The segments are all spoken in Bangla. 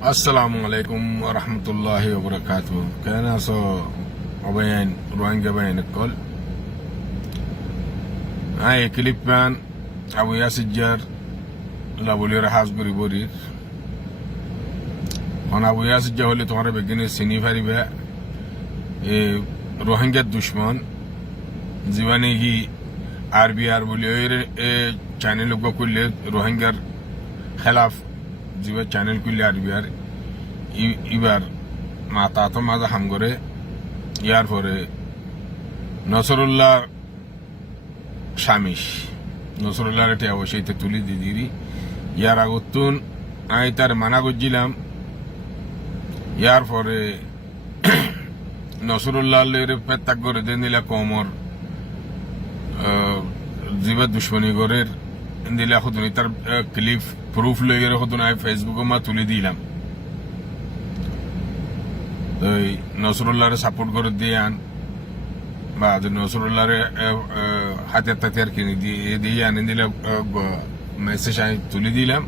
Assalamu alaikum wa rahmatullahi wa barakatuh. Kana so obayan Rohingya bayan kol. Ay klipan Abu Yaser la bolira hasburi borir. On Abu Yaser hole tomara begine sinifari ba Rohingya दुश्मन जीवाने ही आरबीआर बोले चैनल को कुल्ले रोहिंग्या खिलाफ जीवा चैनल कुल्ले आरबीआर इबार माता तो माजा हम करे यार फरे नसरुल्लाह शामिश नसरुल्लाह रे अवश्य ते तुली दीदी यार आगुतुन आई तार माना गुजिलाम यार फरे नसरुल्लाह ले पेत्ता करे देनिला कोमर जीवा दुश्मनी करे दिला खुदुनी तार क्लिप प्रूफ लेगे खुदुन आई फेसबुक में तुली दिलाम तो नसरुल्लाह रे सपोर्ट करे दियान बाद नसरुल्लाह रे हाथ तैयार की दियान दिला मैसेज आई तुली दिलाम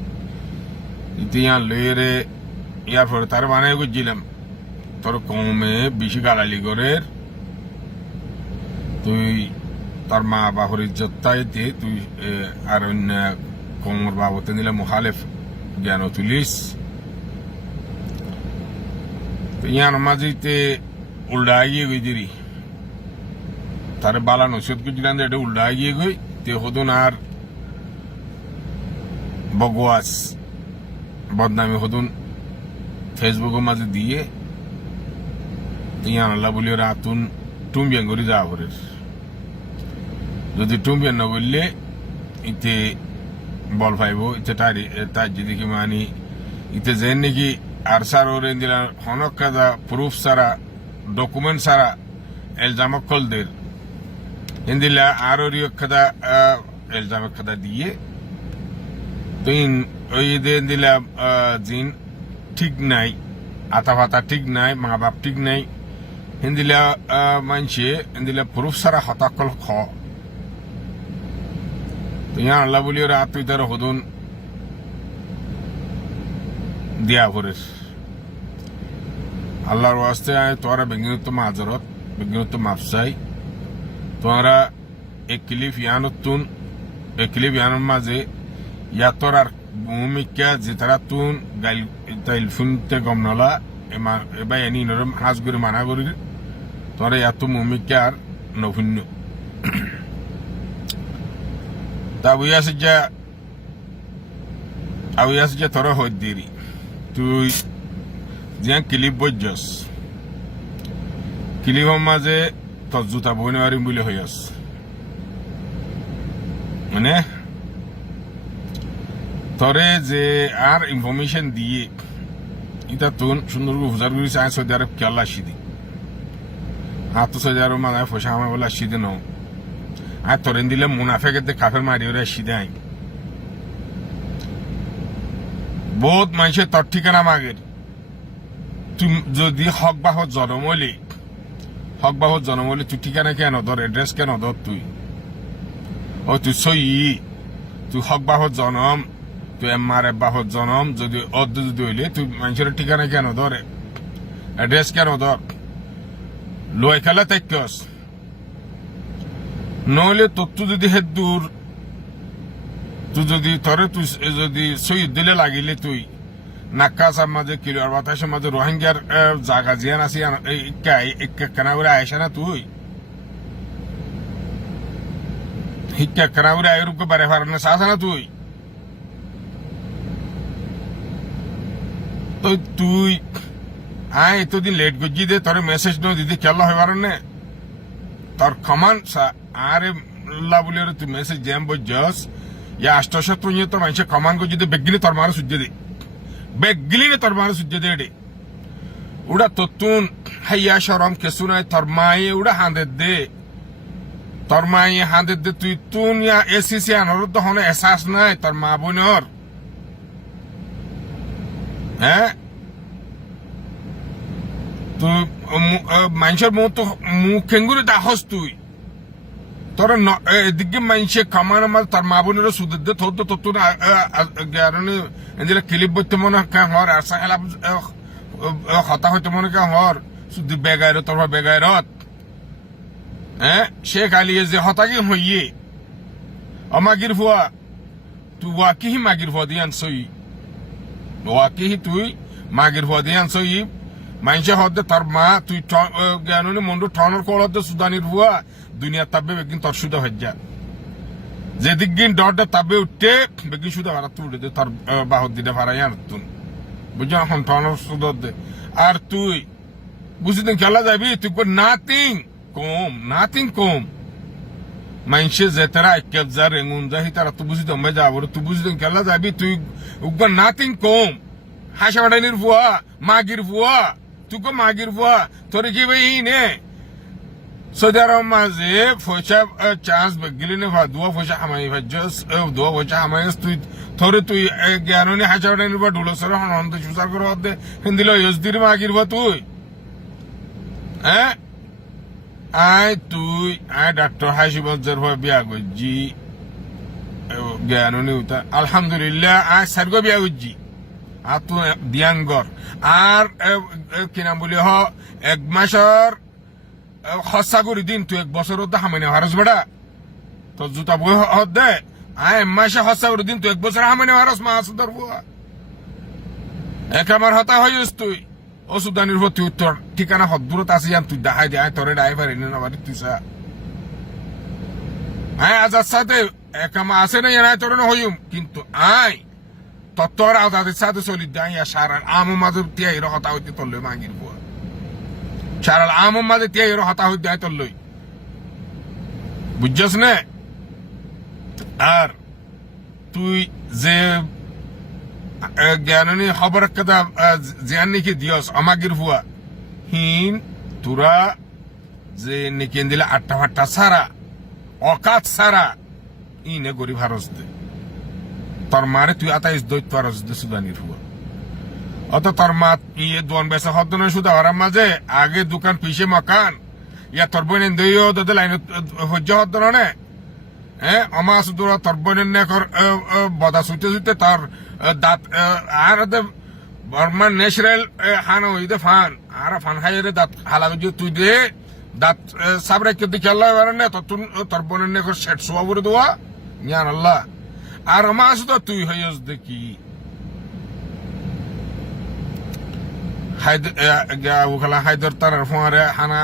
इतियान लेरे यार फिर तार बाने को जिलाम তোর কমে বেশি গালালি করে তুই তোর মা বাবার ইজ্জত তাইতে তুই আর অন্য কমর বাবতে নিলে মুখালেফ জ্ঞান তুলিস ইয়ান মাঝিতে উল্টা গিয়ে গই দিরি তার বালা নসিহত করছিলাম এটা উল্টা গিয়ে গই তে হদুন আর বগওয়াস বদনামি হদুন ফেসবুকের মাঝে দিয়ে ইয়ান আল্লাহ বলিও রাতুন টুম্বিয়ান করি যাওয়া করে যদি টুম্বিয়ান না বললে ইতে বল পাইব ইতে তার যদি কি মানি ইতে যেন নাকি আর সার ওরে দিলাম হনক কাদা প্রুফ সারা ডকুমেন্ট সারা এলজামক কলদের হিন্দিলা আর ওরি কাদা এলজামক কাদা দিয়ে তো ওই দেন দিলাম জিন ঠিক নাই আতা ফাতা ঠিক নাই মা বাপ ঠিক নাই হিন্দিলা মানছে হিন্দিলা প্রুফ সারা হতাকল খ তো ইয়ান আল্লাহ বলিও রাত তুই তার হদুন দিয়া করে আল্লাহর ওয়াস্তে তোরা বেঙ্গিনত মাজরত বেঙ্গিনত মাফসাই তোরা এক ক্লিপ ইয়ানুতুন এক ক্লিপ ইয়ানুর মাঝে ইয়া তোরার ভূমিকা যে তারা তুন গাইল তাইল ফুনতে গমনলা এবার এনি নরম হাজ করে মানা করি তোরা এত ভূমিকার নভিন্ন তা আবুয়াস যা তোরা হই দেরি তুই যে ক্লিপ বজস ক্লিপের মাঝে তোর জুতা বইনে পারিম বলে হইয়াস মানে তোরে যে আর ইনফরমেশন দিয়ে ইটা তুন সুন্দর হুজার করেছে আয় সৌদি আরব কেলা সিদি আর তো সৌদি আরব মানে পয়সা আমার বলে সিদে ন আর তোরেন দিলে মুনাফেকে কাফের মারি ওরা সিদে আই বহুত মানুষের তোর ঠিকানা মাগের তুই যদি হক বাহত জনম হলি তুই ঠিকানা কেন ধর এড্রেস কেন ধর তুই ও তুই সই তুই হক বাহত জনম তুই এমার বাহত জনম যদি অর্ধ যদি হইলে তুই মানুষের ঠিকানা কেন ধরে অ্যাড্রেস কেন ধর লই খেলা তাইকস নহলে তোর যদি হে দূর তুই যদি তরে তুই যদি শহীদ দিলে লাগিলে তুই নাক্কাসার মাঝে কিলোর বাতাসের মাঝে রোহিঙ্গার জায়গা জিয়ান আসি কেনা করে আয়সা না তুই হিক্কা কেনা করে আয়ুরূপকে বারে ফারানো চাস না তুই তো তুই আয় এতদিন লেট গজি দে তোর মেসেজ নো দিদি কেলা হইবার নে তোর কমান আরে বলে তুই মেসেজ জ্যাম বজস ইয়া আষ্টশো তুই তো মানুষের কমান গজি দে বেগিলি তোর মারে সূর্য দে বেগিলি তোর মারে সূর্য দে এডে উড়া তুন হাইয়া শরম কেসু নাই তোর মায়ে উড়া হাঁদে দে তুই তুন ইয়া এসিসি আনর তো হনে এসাস নাই তোর মা বোনর হ্যাঁ তুই মানুষের মুখ খেঙ্গুরে দাহস তুই তোর এদিকে মানুষে কামান আমার তার মা বোনের সুদের দে তোর তো তোর জ্ঞানী এদিকে ক্লিপ বইতে মনে হর আর সাহেলা হতা হইতে মনে হর শুধু বেগাইর তোর বেগাইরত সে কালিয়ে যে হতাকি হইয়ে অমাগির ফুয়া তুই ওয়াকিহি মাগির ফুয়া দিয়ে আনছই ওয়াকিহি তুই মাগির ফুয়া দিয়ে আনছই মানুষে হদে তোর মা তুই জ্ঞানী মন্ডু ঠনের কলতে সুদানির ফুয়া দুনিয়া তাবে বেগিন তোর সুদা হয়ে যা যেদিক গিন ডরটা তাবে উঠতে বেগিন সুদা ভাড়া তুই উঠে তোর বাহর দিনে ভাড়াই আর তুন বুঝছো এখন ঠনের সুদ দে আর তুই বুঝিতেন খেলা যাবি তুই নাথিং কম মানুষে যেতারা একেব যা রেঙুন যা তারা তুই বুঝিতাম ভাই যাবো তুই বুঝিতেন খেলা যাবি তুই নাথিং কম হাসা বাড়ানির ফুয়া মাগির ফুয়া তুই মাগির ফুয়া তোর কি ভাই নে সৌদি আরব মাঝে পয়সা চান্স গেলি না ভা দুয়া পয়সা হামাই ভাজ্যস দুয়া পয়সা হামাইস তুই থরে তুই জ্ঞানী হাসা বাড়ানির বা ঢুলো সর হন সুসার করে হতে হিন্দিল ইয়সদির মাগির ভা তুই আয় ডাক্তার হাসিবজ্জর ভয় বিয়া করছি জ্ঞানী উতা আলহামদুলিল্লাহ আয় সার্গ বিয়া করছি আর তুই দিয়াঙ্গর আর কি নাম বলি এক মাসর খসা করে দিন তুই এক বছর হামাইনে হারস বেড়া তোর জুতা বই দে আয় মাসে খসা করে দিন তুই এক বছর হামাইনে হারস মা আসুদার বুয়া এক আমার হতা হইস তুই ও সুদানির ভর তুই তোর ঠিকানা হদ্দূরত আসি তুই দেখাই দে আয় তোরে ড্রাইভার এনে না বাড়ি তুই সা আয় আজাদ সাথে এক আমা আসে না এনায় তোর না হইম কিন্তু আয় তোর আজাদের সাথে চলি দেয় সারার আমো মাঝে তিয়া এর হতা হইতে তোর লই মাগির বুয়া সারাল আমো মাঝে তিয়া এর হতা হইতে আয় তোর লই বুঝছস না আর তুই যে জ্ঞানী খবর কথা জ্ঞান নাকি দিয়স আমাগির ফুয়া হিন তোরা যে নাকি দিলে আটটা ফাট্টা সারা অকাত সারা ইনে গরিব হারস দে তোর মারে তুই আতাইশ দৈত্য হারস দে সুদানির ফুয়া অত তোর মা ইয়ে দোয়ান বেসা হদ্দ নয় সুদা হারার মাঝে আগে দোকান পিছে মকান ইয়া তোর বোন দইও দে লাইন হজ্জ হদ্দ না অমা সুদুর তোর বোনের নেকর বদা সুইতে সুইতে তার দাঁত আর বর্মার ন্যাচারাল হান হইতে ফান আর ফান খাইরে দাঁত হালাবে যে তুই দে দাঁত সাবরে কেদি খেলা এবারে না তোর বোনের নেকর সেট শোয়া করে দেওয়া জ্ঞান আল্লাহ আর অমা সুদা তুই হইস দেখি হায়দর তার ফোয়ারে হানা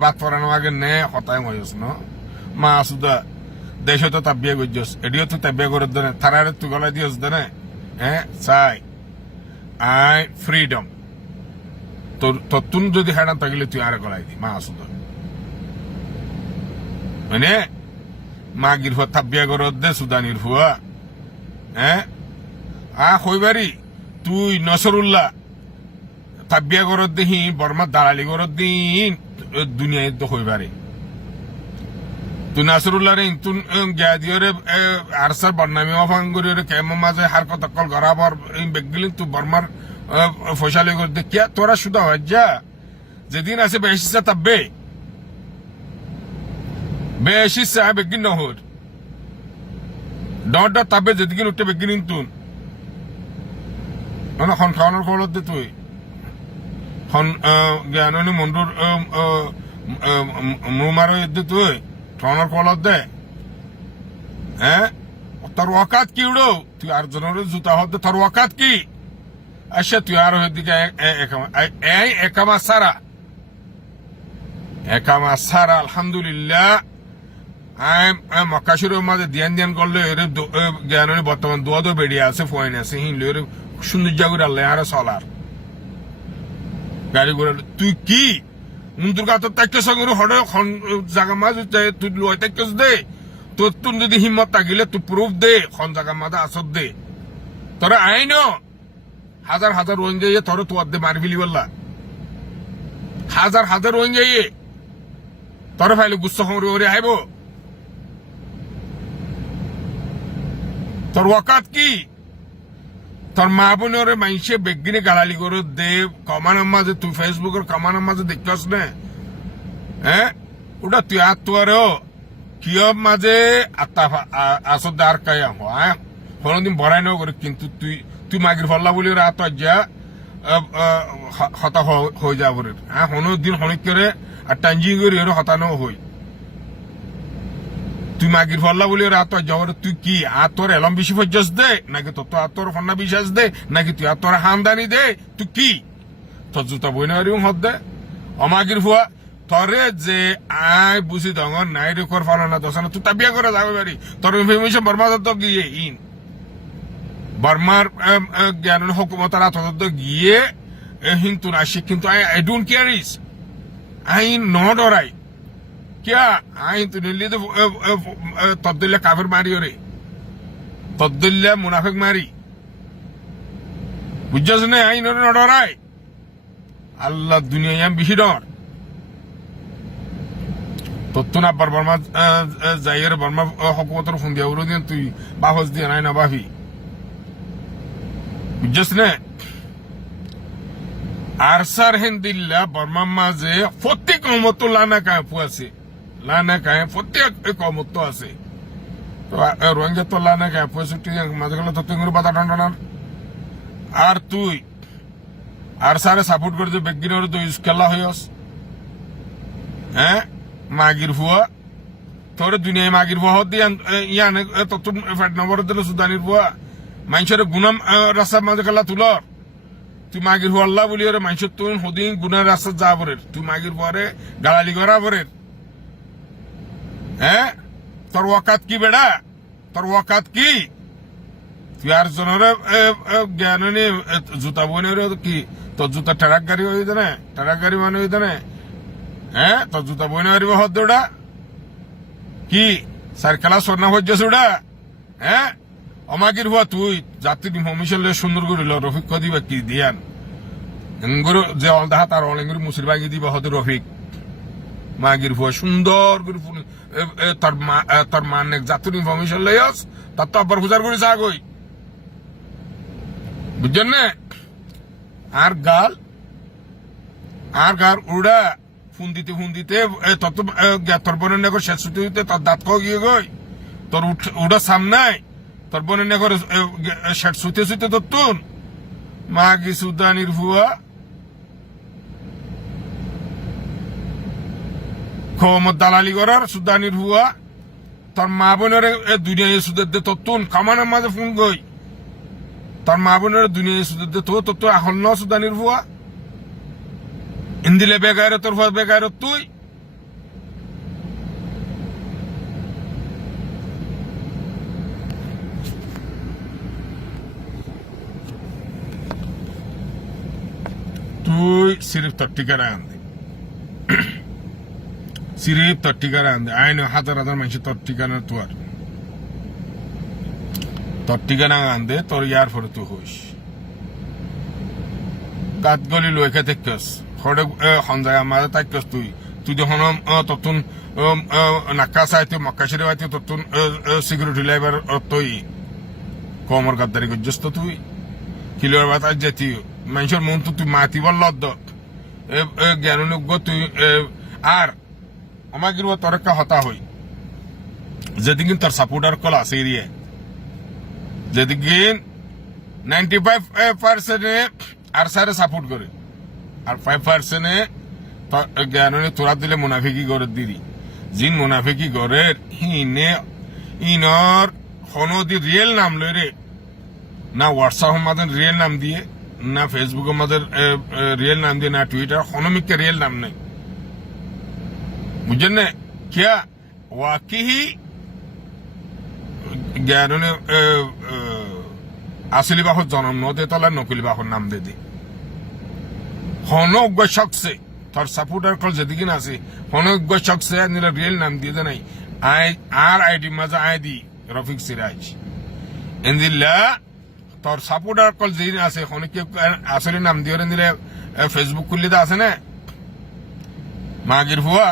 বাত পরানো আগে নে হতায় হইস ন মা সুদা দেশ তো তাবিয়া করছস এডিও তো তাবিয়া করে দেনে থারারে তুই গলা দিয়স দেনে চাই আই ফ্রিডম তোর তুন যদি হেডান থাকলে তুই আরে গলাই দি মা সুদা মানে মা গির ফুয়া তাবিয়া করে দে সুদানির ফুয়া হইবারি তুই নসরুল্লাহ তাবিয়া করে দেহি বর্মা দালালি করে দিন দুনিয়ায় তো হইবারি তুই নাসরুল্লাহ রে তুই গ্যাদিওরে আরসার বর্ণামি অফাঙ্গুরি কেমন মাঝে হার কত কল গরাবর বেগলি তুই বর্মার ফয়সালি করে দেখিয়া তোরা শুধু হয় যা যেদিন আছে বেশিসা তাববে বেশিসা বেগিন নহর ডট তাববে যেদিন উঠে বেগিন তুন মানে খন খাওয়ানোর খবর দে তুই খন জ্ঞানী মন্ডুর মুমারো দে তুই ঠনের কলত দে তোর ওয়াকাত কি উড়ো তুই আর জনের জুতা হতে তোর ওয়াকাত কি আচ্ছা তুই আর দিকে একামা সারা আলহামদুলিল্লাহ মক্কাশুরের মাঝে ধ্যান করলে জ্ঞানী বর্তমান দোয়া দো বেরিয়ে আছে ফোন আছে হিনলে সুন্দর জাগুর আল্লাহ আর চলার গাড়ি ঘোড়া তুই কি মুন্দুর গাতর তাকে সঙ্গে হড়ে জায়গা মাঝ তুই লয় তাকে দে তোর তুন যদি হিম্মত থাকিলে তুই প্রুফ দে খন জায়গা মাঝে আসত দে তোরা আইন হাজার হাজার রোহিঙ্গা তোর তোর দে মারি ফেলি বললা হাজার হাজার রোহিঙ্গা তোর ফাইলে গুচ্ছ খবর ওরে আইব তোর ওয়াকাত কি তোর মা বোনের মানুষে বেগিনে গালালি করে দে কমানোর মাঝে তুই ফেসবুকের কমানোর মাঝে দেখছস না ওটা তুই আর তোর কিয় মাঝে আসর দার কায়া হয় কোনদিন বড়াই ন করে কিন্তু তুই মাগির ফল্লা বলি রাত যা হতা হয়ে যাব রে হ্যাঁ দিন হনিক করে আর টাঞ্জিং করে হতানো হই তুই মাগির ফল্লা বলি রাত যাওয়ার তুই কি আর তোর এলম বেশি ফজ্জাস দে নাকি তোর আর তোর ফন্না বিশ্বাস দে নাকি তুই আর তোর হামদানি দে তুই কি তোর জুতা বই না হদ দে অমাগির ফুয়া তরে যে আয় বুঝি দঙর নাই রেকর ফানো না দোসানা তুই তাবিয়া করে যাবে বাড়ি তোর ইনফরমেশন বর্মা তো গিয়ে ইন বর্মার জ্ঞান হুকুমতার আতত গিয়ে হিন্তু আসি কিন্তু I don't care is I not অরাই क्या आई तो नीली तो तब्दील काफिर मारी हो रही तब्दील मुनाफिक मारी बुझ्जस ने आई नोरे नडराय अल्लाह दुनिया याम बिही डर तो तुना बर्मा जायर बर्मा हुकूमतर फुन दिया उरो दिन तुई बाफस दिया नाय ना बाफी बुझ्जस ने आरसार हिंदिल्ला बर्मा माजे फत्ती कौमतुल्लाह ना का पुआसे লানা কায় প্রত্যেক কমত্ব আছে তো রোহিঙ্গা তো লানা কায় 65 মাঝে গেল তো তুই বাধা টানা আর তুই আর সারে সাপোর্ট করে বেগিনের তো ইসকেলা হইস হ্যাঁ মাগির ফুয়া তোর দুনিয়ায় মাগির ফুয়া হদ ইয়ানে তো তুই ফেট নম্বর দিল সুদানির ফুয়া মানুষের গুনাম রাস্তা মাঝে গেলা তুলর তুই মাগির ফুয়া আল্লাহ বলি ওরে মানুষের তুই হদিন গুনার রাস্তা যা পরে তুই মাগির ফুয়ারে গালালি করা পরে হ্যাঁ তোর ওয়াকাত কি বেড়া তোর ওয়াকাত কি তুই আর জনের জ্ঞান নেই জুতা বইনের কি তোর জুতা ট্রাক গাড়ি হয়ে দেনে ট্রাক গাড়ি মানে হয়ে দেনে হ্যাঁ তোর জুতা বইনে হারিব হদ ওটা কি সার্কেলা সন্না হজ্জাস ওটা হ্যাঁ অমাগির হওয়া তুই যাত্রী ইনফরমেশন সুন্দর করিল রফিক দিবা কি দিয়ান এঙ্গুর যে অলদাহা তার অলেঙ্গুর মুসির ভাঙি দিবা হদ রফিক মাগির ফুয়া সুন্দর করে তোর মান যাত্রী ইনফরমেশন লইস তার তো আবার খুঁজার করে চাগই বুঝছেন না আর গাল উড়া ফোন দিতে তোর বোনের নেগর শেষ হতে হইতে তোর দাঁত খাও গিয়ে গই তোর উড়া সামনায় তোর বোনের নেগর শেষ হতে তোর তুন মাগি সুদানির ফুয়া ক্ষমত দালালি করার সুদানির হুয়া তোর মা বোনের দুনিয়ায় সুদের দে তোর তুন কামানের মাঝে ফোন গই তোর মা বোনের দুনিয়ায় সুদের দে তোর এখন ন সুদানির হুয়া ইন্দিলে বেগাইর তোর হুয়া বেগাইর তুই সিরিফ তোর ঠিকানা আনবি সিরিপ তোর ঠিকানা আনবে আইন হাজার মানুষ তোর ঠিকানা তোর ঠিকানা আনবে তোর ইয়ার ফলে তুই হইস গাত গলি লইখে থাকস হরে সন্ধ্যায় মাঝে থাকস তুই যখন ততুন নাক্কা চাই তুই মক্কা সেরে পাই ততুন সিকিউরিটি লাইবার তুই কমর গাদ্দারি করছিস তো তুই কিলোর বাত আজ যেতি মানুষের মন তো তুই মাতিবার লদ্দ জ্ঞানযোগ্য তুই আর আমাগির তোর একটা হতা হই যেদিন তোর সাপোর্টার কল আছে এরিয়া যেদিন 95% আর সারে সাপোর্ট করে আর 5% জ্ঞানে তোরা দিলে মুনাফিকি করে দিদি জিন মুনাফিকি করে ইনর হনদি রিয়েল নাম লই রে না হোয়াটসঅ্যাপ মাঝে রিয়েল নাম দিয়ে না ফেসবুকের মাঝে রিয়েল নাম দিয়ে না টুইটার হনমিককে রিয়েল নাম নেই বুঝছেন না क्या वाकई জ্ঞানে আসলি বাহর জন্ম ন দে তলা নকলি বাহর নাম দে হনজ্ঞ শখসে তোর সাপোর্টার কল যেদিন আছে হনজ্ঞ শখসে নিলে রিয়েল নাম দিয়ে দে নাই আর আইডি মাঝে আইডি রফিক সিরাজ এন্দিল্লা তোর সাপোর্টার কল যেদিন আছে হনকে আসলে নাম দিয়ে নিলে ফেসবুক খুললে তো আছে না মাগির ফুয়া